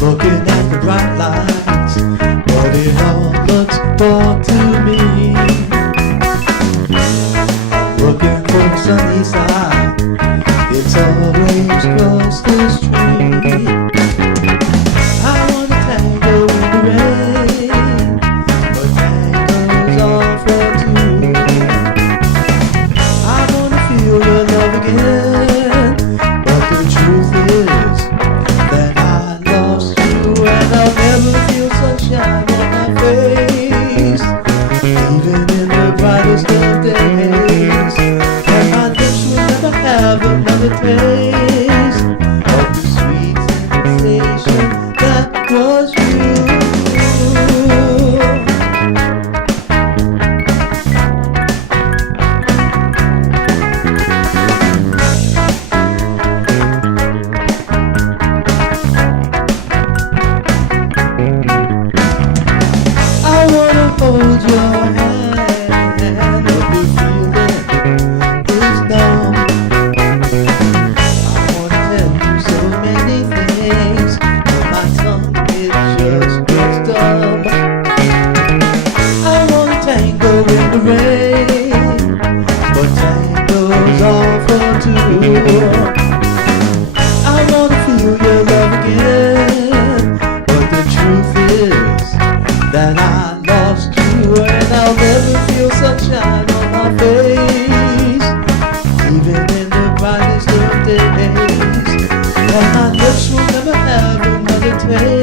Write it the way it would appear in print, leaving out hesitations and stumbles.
looking at the bright lights, but it all looks bored to me. I'm looking for the sunny side, it's always across the street. I wanna tango in the rain, but tango's all for two. I wanna feel your love again, but the truth is that I lost you, and I'll never feel sunshine on my face, even in the brightest of days. And my lips will never have another taste of the sweet sensation that was you. I wanna hold your hand, but the feeling is numb. I wanna tell you so many things, but my tongue it just gets dumb. I wanna tango in the rain, but tango's all for two. I wanna feel your love again, but the truth is that I lost you, and I'll never feel sunshine on my face, even in the brightest of days. And my lips will never have another taste